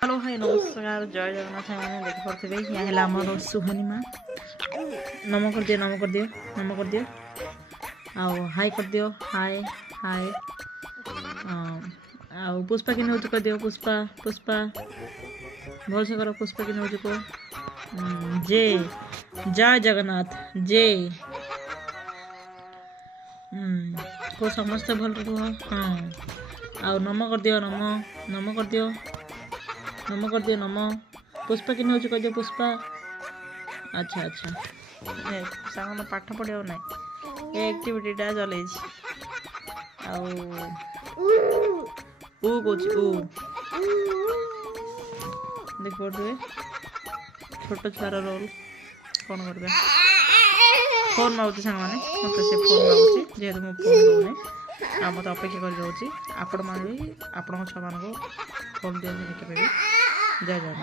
Hello hi नमस्कार जय जगन्नाथ मैंने देख पारे यहाँ है आमर सुहानी माँ नम कर दियो नम कर दियो नम कर दियो आओ हाय कर दियो हाय हाय आओ पुष्पा कि नौच कर दियो पुष्पा पुष्पा भल से कर पुष्पा कि नौच को जय जय जगन्नाथ जय को समस्त भल रुह हाँ आओ नम कर दियो नम नम कर दियो नम कर दियो नम पुष्पा कि नौच कर दियो पुष्पा अच्छा अच्छा सांग पाठ पढ़ा ना ये एक्टिविटीटा चल देख पारे छोट छुआर रोल कौन कर फोन मागुच सांग मैंने मत से फोन मागुच जेहतु मो फोन दौने आ मत अपेक्षा कर आपण मैंने भी आपण छुआ मान फोन दिखाई जय जगन्नाथ।